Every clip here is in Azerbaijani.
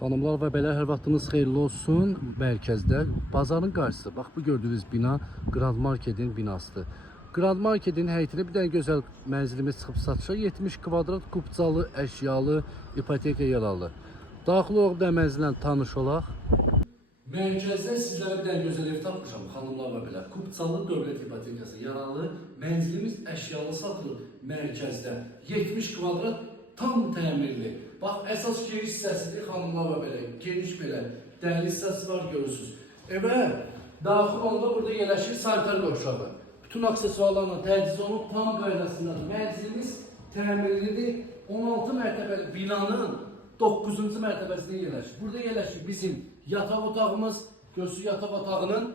Hanımlar və bəylər, hər vaxtınız xeyirli olsun. Mərkəzdə, bazarın qarşısı. Bax, bu gördüyünüz bina Grand Marketin binasıdır. Grand Marketin həyətində bir dənə gözəl mənzilimiz çıxıb satışa. 70 kvadrat kupcalı, əşyalı, ipoteka yer alır. Daxil olub da mənzillə tanış olaq. Mərkəzdə sizlərə bir dənə gözəl ev tapmışam, xanımlar və bəylər. Kupcalı dövlət ipotekası yaralı. Mənzilimiz əşyalı satılır mərkəzdə. 70 kvadrat tam təmirli. Bax, əsas geniş hissəsidir, xanımlar və belə, geniş belə, dəhli hissəsi var, görürsünüz. Evə daxil olanda burada yerləşir sanitar qovşağı. Bütün aksesuarlarla təchiz olunub, tam qaydasındadır. Mənzilimiz təmirlidir. 16 mərtəbəli binanın 9-cu mərtəbəsində yerləşir. Burada yerləşir bizim yataq otağımız, görürsünüz, yataq otağının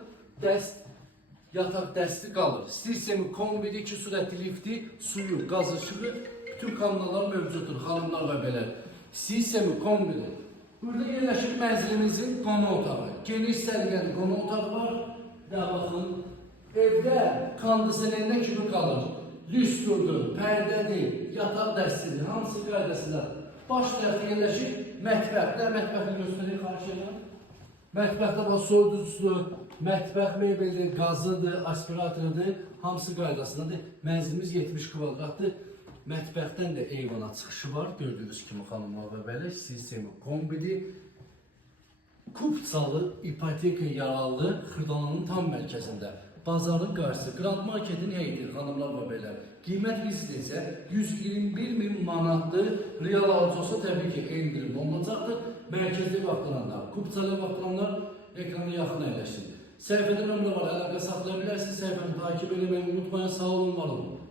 yataq dəsti qalır. Sistemi kombidi, 2 sürətli lifti, suyu, qaz işığı, bütün kanallar mövcuddur, xanımlar və belə. Sistemi kombidi. Burada yerləşir mənzilimizin qonaq otağı. Geniş səliqəli qonaq otağı var. Və baxın, evdə kondisionerində kimi qalır. Lüstrdur, pərdədir, yataq dəstidir, hamısı qaydasında. Baş tərəfdə yerləşir mətbəxdə. Mətbəxini göstərək, xahiş edirəm. Mətbəxdə bax, soyuducusu, mətbəx mebeldir, qazıdır, aspiratorudur, hamısı qaydasındadır. Mənzilimiz 70 kvadratdır. Mətbəxdən də eyvana çıxışı var, gördüyünüz kimi xanımlar və bəylər, sistemi kombidi, kupcalı, ipoteka yaralı, Xırdalanın tam mərkəzində. Bazarın qarşısı, Grand Marketin həyətidir, xanımlar və bəylər. Qiymət listə isə 121.000 manatdır. Real alıcı olsa təbii ki, endirim olunacaqdır. Mərkəzdə vaxtlananlar, kupcalı vaxtlananlar ekrana yaxın əyləşsin. Səhifədə nömrə var, əlaqə saxlaya bilərsiniz. Səhifəni takip etməyi unutmayın, sağ olun, var olun.